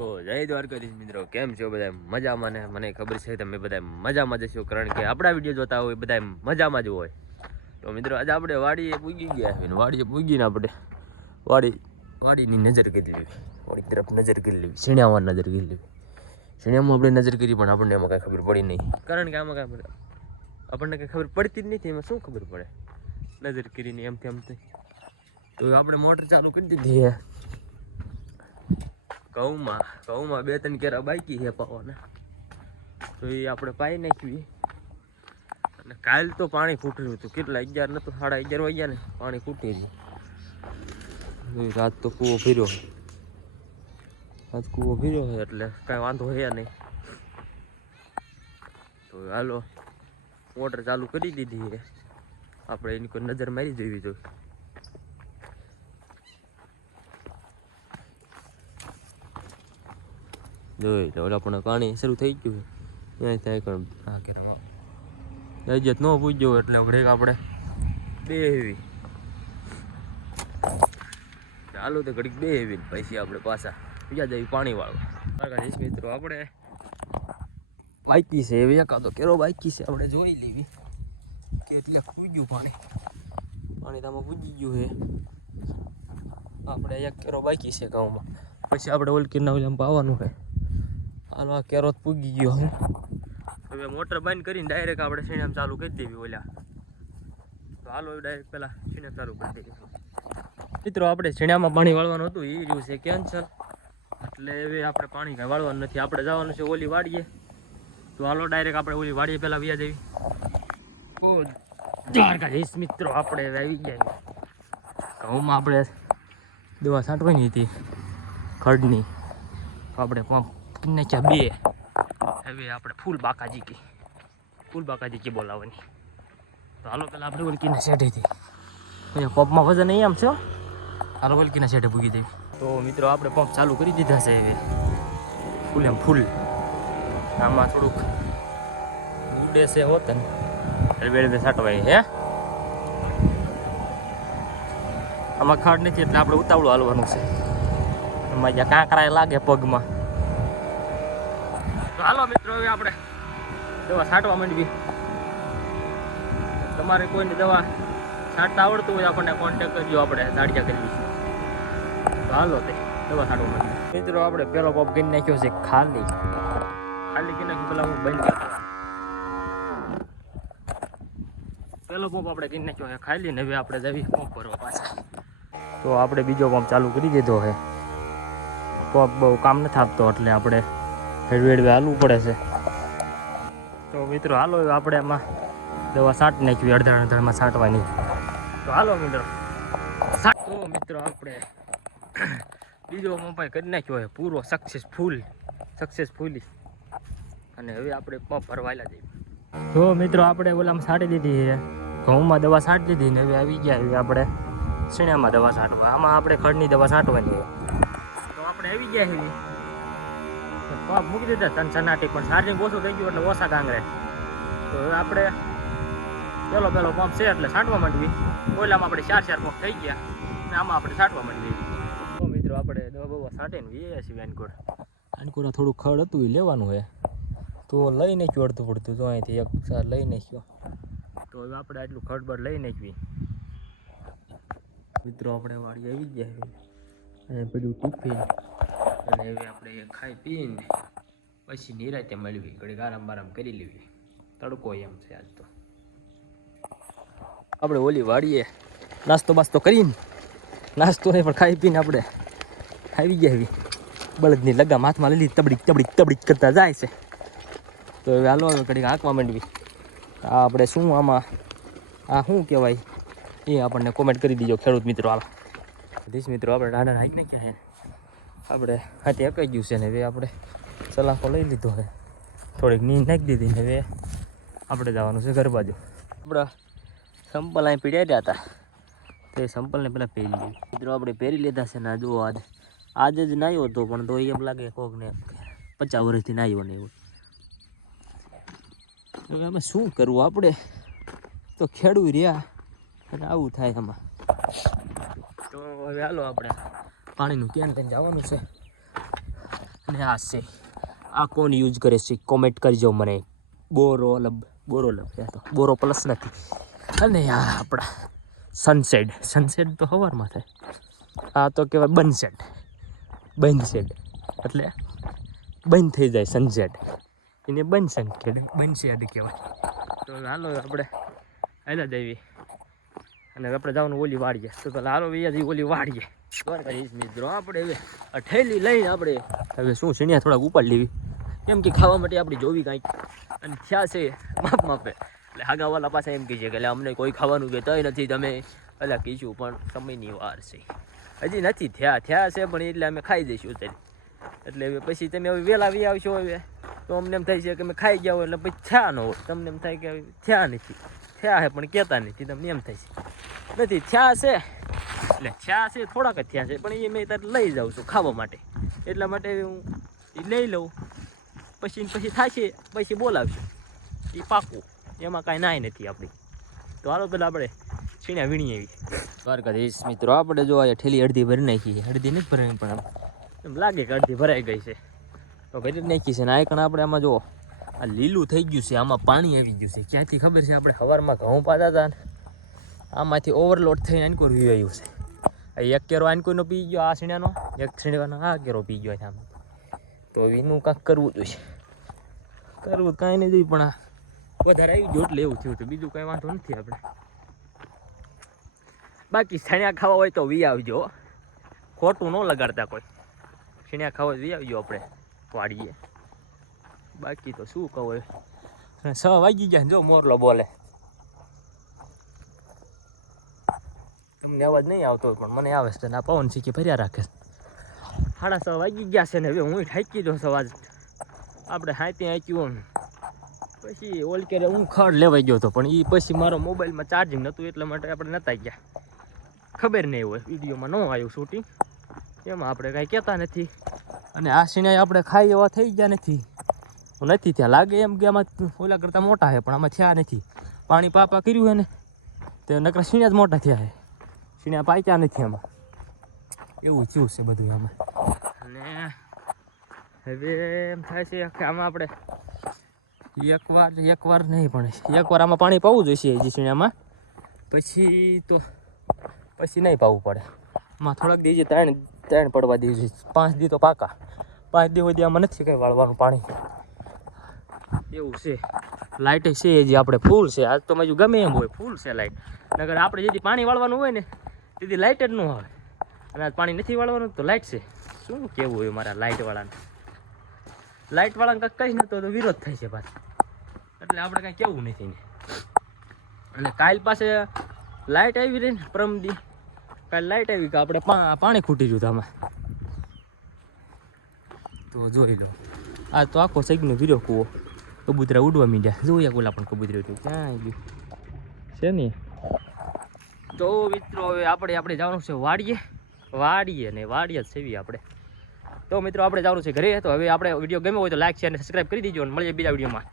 તો જય દ્વારકાધીશ મિત્રો, કેમ છો બધા? મજામાં ને? મને ખબર છે તમે બધા મજામાં જશો, કારણ કે આપણા વિડીયો જોતા હોય બધા મજામાં જ હોય. તો મિત્રો આજે આપણે વાડીએ પૂગી ગયા છે. વાડીએ પૂગીને આપણે વાડીની નજર કરી લેવી, વાડી તરફ નજર કરી લેવી, શેણામાં નજર કરી લેવી. શેણામાં આપણે નજર કરી પણ આપણને એમાં કાંઈ ખબર પડી નહીં, કારણ કે આમાં કાંઈ આપણને કંઈ ખબર પડતી જ નથી. એમાં શું ખબર પડે નજર કરીને એમ તેમ? તો આપણે મોટર ચાલુ કરી દીધી છે. ઘઉંમાં 2-3 કેરા બાકી છે પાવાના, તો એ આપણે પાઈ નાખવી. અને કાલ તો પાણી ખૂટ્યું હતું, કેટલા 11 નતું, 11:30 વાગ્યા ને પાણી ખૂટી ગયું. રાત તો કૂવો ફર્યો છે, એટલે કાંઈ વાંધો છે નહીં. તો હાલો મોટર ચાલુ કરી દીધી છે આપણે, એની કોઈ નજર મારી જોવી જોઈએ. જોઈ તો આપણે પાણી શરૂ થઈ ગયું છે. ત્યાં થાય ઇજ્જત ન પૂછ્યો એટલે બ્રેક આપણે બેહવી. ચાલુ તો ઘડીક બેહવી, પછી આપણે પાછા બીજા જઈએ પાણી વાળવા. મિત્રો આપણે બાકી છે એવી એકાદો કેરો બાકી છે, આપણે જોઈ લેવી કે એટલે પૂજ્યું પાણી આમાં પૂજી ગયું છે. આપણે એક કેરો બાકી છે ઘઉંમાં, પછી આપણે ઓલકીના ઓલામાં પાવાનું છે. હાલો આ કેરો પૂગી ગયો હું. હવે મોટર બંધ કરીને ડાયરેક્ટ આપણે શેણામાં ચાલુ કરી દેવી ઓલા. તો હાલો ડાયરેક્ટ પેલા શેણા ચાલુ કરી દેવી. મિત્રો આપણે શેણામાં પાણી વાળવાનું હતું, એ રહ્યું છે કેન્સલ, એટલે હવે આપણે પાણી કાંઈ વાળવાનું નથી. આપણે જવાનું છે ઓલી વાડીએ. તો હાલો ડાયરેક્ટ આપણે ઓલી વાડીએ પહેલાં વ્યા જવી. ઓ દ્વારકાધીશ મિત્રો, આપણે હવે આવી ગયા. ઘઉંમાં આપણે દવા છાંટવાની હતી ખડની, આપણે પંપ નાખ્યા 2. હવે આપણે ફૂલ બાકાજી બોલાવવાની. તો હાલો પેલા આપણે વલકીના શેઢેથી અહીંયા પંપમાં વજન નહીં આમ છે. હાલો વલકીના શેઢે ભૂગી દેવી. તો મિત્રો આપણે પંપ ચાલુ કરી દીધા છે હવે ફૂલ. આમાં થોડુંક ઉડે છે હોત ને બે સાટવાય હે. આમાં ખાડ નથી એટલે આપણે ઉતાવળું હાલવાનું છે. એમાં જ્યાં કાંકરા લાગે પગમાં. તો હાલો મિત્રો હવે આપણે દવા છાંટવા માંડવી. તમારે કોઈને દવા છાંટતા આવડતું હોય આપણને કોન્ટેક્ટ કરજો, આપણે ઝાડિયા કરવી છે. તો હાલો તે દવા છાંટવા માંડવી. મિત્રો આપણે પેલો પંપ કરી નાખ્યો છે ખાલી કરી નાખ્યું. પેલા હું બંધ કરતો પેલો પંપ આપણે કરી નાખ્યો છે ખાલી ને હવે આપણે જવી પંપ ભરવા પાછા. તો આપણે બીજો પંપ ચાલુ કરી દીધો છે. પંપ બહુ કામ નથી આપતો એટલે આપણે હેડવે હાલવું પડે છે. તો મિત્રો હાલો આપણે એમાં દવા છાંટી નાખવી, અડધામાં છાંટવાની. તો હાલો મિત્રો તો મિત્રો આપણે બીજો પંપ કરી નાખ્યો છે પૂરો સક્સેસફુલી. અને હવે આપણે પંપ ભરવાયેલા જઈએ. તો મિત્રો આપણે ઓલામાં છાંટી દીધી છે, ઘઉંમાં દવા છાંટી દીધી ને હવે આવી ગયા હવે આપણે શેણામાં દવા છાંટવા. આમાં આપણે ખડની દવા છાંટવાની હોય. તો આપણે આવી ગયા છે પંપ મૂકી દીધા સનાટી, પણ ચાર્જિંગ ઓછું થઈ ગયું એટલે ઓછા કાંગરે. તો હવે આપણે પેલો પંપ છે એટલે છાંટવા માંડવી. ઓલામાં આપણે 4 પંપ થઈ ગયા ને આમાં આપણે છાંટવા માંડવી. તો મિત્રો આપણે દવા બવા છાંટીને વીએ છીએ આનકોડા થોડું ખડ હતું એ લેવાનું હોય, તો લઈ નાખ્યું અડધું પડતું. તો અહીંથી એક સાર લઈ નાખ્યો. તો હવે આપણે આટલું ખડબડ લઈ નાખવી. મિત્રો આપણે વાડી આવી ગયા અને બધું ટિફિન, અને હવે આપણે ખાઈ પીને પછી નિરાતે મળવી, ઘડીક આરામ કરી લેવી. તડકો એમ છે આજ તો. આપણે ઓલી વાડીએ નાસ્તો કરીને, નાસ્તો નહીં પણ ખાઈ પીને આપણે આવી ગયા. બળદની લગામ હાથમાં લઈ લીધી, તબડીક કરતા જાય છે. તો હવે હાલો હવે ઘડીક આંકવા માંડવી. આ આપણે શું આમાં આ શું કહેવાય એ આપણને કોમેન્ટ કરી દીજો ખેડૂત મિત્રો. હાલ મિત્રો આપણે નાના હાઈક નાખ્યા છે, આપણે હાથે અકાઈ ગયું છે ને હવે આપણે સલાખો લઈ લીધો છે, થોડીક નીંદ નાખી દીધી ને હવે આપણે જવાનું છે ઘર બાજુ. આપણા સંપલ અહીં પીડ્યા હતા, તો એ સંપલને પહેલાં પહેરી લીધી. મિત્રો આપણે પહેરી લીધા છે ને જુઓ આજે જ નાહ્યો હતો, પણ તો એમ લાગે કોકને 50 વર્ષથી નાહ્યો ને એવું. હવે અમે શું કરવું, આપણે તો ખેડૂત રહ્યા અને આવું થાય આમાં. તો હવે હાલો આપણે પાણીનું કેન લઈને જવાનું છે. અને આ છે આ કોણ યુઝ કરે છે કોમેન્ટ કરજો મને. બોરોલબ તો બોરો પ્લસ નથી. અને આ આપણા સનસેટ તો સવારમાં થાય. આ તો કહેવાય બંધ એટલે બંધ થઈ જાય સનસેટ એને બંધ કહેવાય. તો હાલો આપણે હાલા જઈએ અને આપણે જવાનું ઓલી વાડીએ. તો પેલા હાલો વૈયાથી ઓલી વાડીએ. મિત્રો આપણે હવે આ ઠેલી લઈને આપણે હવે શું સીણિયા થોડાક ઉપાડી લેવી, કેમ કે ખાવા માટે આપણી જોવી કાંઈક. અને થયા છે માપે એટલે હાગાવાલા પાસે એમ કહે છે કે એટલે અમને કોઈ ખાવાનું કહેતાય નથી, તમે એટલે કહીશું પણ સમયની વાર છે, હજી નથી થયા છે પણ એટલે અમે ખાઈ દઈશું અત્યારે. એટલે હવે પછી તમે હવે વહેલા આવી આવશો હવે તો અમને એમ થાય છે કે અમે ખાઈ ગયા હોય એટલે પછી થયા ન હોય, તમને એમ થાય કે થયા નથી, થયા છે પણ કહેતા નથી, તમને એમ થાય છે નથી થયા છે. એટલે થયા છે થોડાક જ થયા છે પણ એ મેં તારે લઈ જાઉં છું ખાવા માટે, એટલા માટે હું એ લઈ લઉં. પછી થશે પછી બોલાવશું એ પાકું, એમાં કાંઈ નાય નથી આપણી. તો હાલો પેલા આપણે છીણ્યા વીણી આવી દ્વારકાધીશ. મિત્રો આપણે જો આ ઠેલી અડધી ભરી નાખી છે, અડધી નથી ભરાવી પણ એમ લાગે કે અડધી ભરાઈ ગઈ છે તો ભરી નાખી છે. ને આ કણ આપણે આમાં જો આ લીલું થઈ ગયું છે, આમાં પાણી આવી ગયું છે. ક્યાંથી ખબર છે? આપણે સવારમાં ઘઉં પાતા હતા ને આમાંથી ઓવરલોડ થઈને આનકો રહ્યું આવ્યું છે. આ એક કેરો આનકોનો પી ગયો, આ સીણાનો એક સીણવાનો આ કેરો પી ગયો છે આમાં. તો એનું કાંઈક કરવું જોઈએ, કરવું કાંઈ નહીં જોઈએ પણ આ વધારે આવી ગયું એટલે એવું થયું હતું, બીજું કાંઈ વાંધો નથી આપણે. બાકી છણ્યા ખાવા હોય તો વી આવજો, ખોટું ન લગાડતા કોઈ. છણ્યા ખાવા વી આવજો આપણે વાડીએ. બાકી તો શું કહું, 6 વાગી ગયા જો મોરલો બોલે. અમને અવાજ નહીં આવતો પણ મને આવે છે, આ પવન શીખી ભર્યા રાખે. 6:30 વાગી ગયા છે ને હવે હું થાકી ગયો છું. આજ આપણે હાથી હાંચ્યું પછી ઓલકેરે હું ખડ લેવાઈ ગયો હતો પણ એ પછી મારો મોબાઈલમાં ચાર્જિંગ નહોતું એટલા માટે આપણે નહોતા ગયા. ખબર નહીં હોય, વિડીયોમાં ન આવ્યું શૂટિંગ, એમાં આપણે કાંઈ કહેતા નથી. અને આ સીણા આપણે ખાઈ એવા થઈ ગયા નથી ત્યાં. લાગે એમ કે આમાં ઓલા કરતાં મોટા છે પણ આમાં થયા નથી. પાણી પાપા કર્યું છે ને તે નકરા સીણા જ મોટા થયા છે, સીણા પાક્યા નથી આમાં. એવું થયું છે બધું આમાં. અને હવે એમ થાય છે કે આમાં આપણે એકવાર નહીં પણ એકવાર આમાં પાણી પાવું જોઈશે હજી સીણામાં, પછી નહીં પાવું પડે. આમાં થોડાક દી ત્રણ પડવા દેવું છે, 5 દી તો પાકા. 5 દી સુધી આમાં નથી કંઈ વાળવાનું પાણી. એવું છે. લાઇટ છે હજી આપણે ફૂલ છે. આજ તો મારું ગમે એમ હોય ફૂલ છે લાઇટ. નગર આપણે જેથી પાણી વાળવાનું હોય ને તેથી લાઇટ જ ન આવે. અને આજ પાણી નથી વાળવાનું તો લાઇટ છે. શું કેવું હોય મારા લાઇટવાળાને કંઈક કહીશ ને તો વિરોધ થાય છે પાછું, એટલે આપણે કાંઈ કેવું નથી ને. અને કાલ પાસે લાઇટ આવી રહી ને પરમદી કાલ લાઇટ આવી કે આપણે પાણી ખૂટી ગયું આમાં તો જોઈ લો. આ તો આખો સગનો વિરો કૂવો, કબૂતરા ઉડવા માંડ્યા. જોઈએ ઓલા પણ કબૂતરા ઉડ્યું ક્યાં ગયું છે ને. તો મિત્રો હવે આપણે જવાનું છે વાડીએ જ સેવી આપણે. તો મિત્રો આપણે જવાનું છે ઘરે. તો હવે આપણે વિડીયો ગમ્યો હોય તો લાઈક શેર અને સબસ્ક્રાઈબ કરી દીજો અને મળીએ બીજા વિડીયોમાં.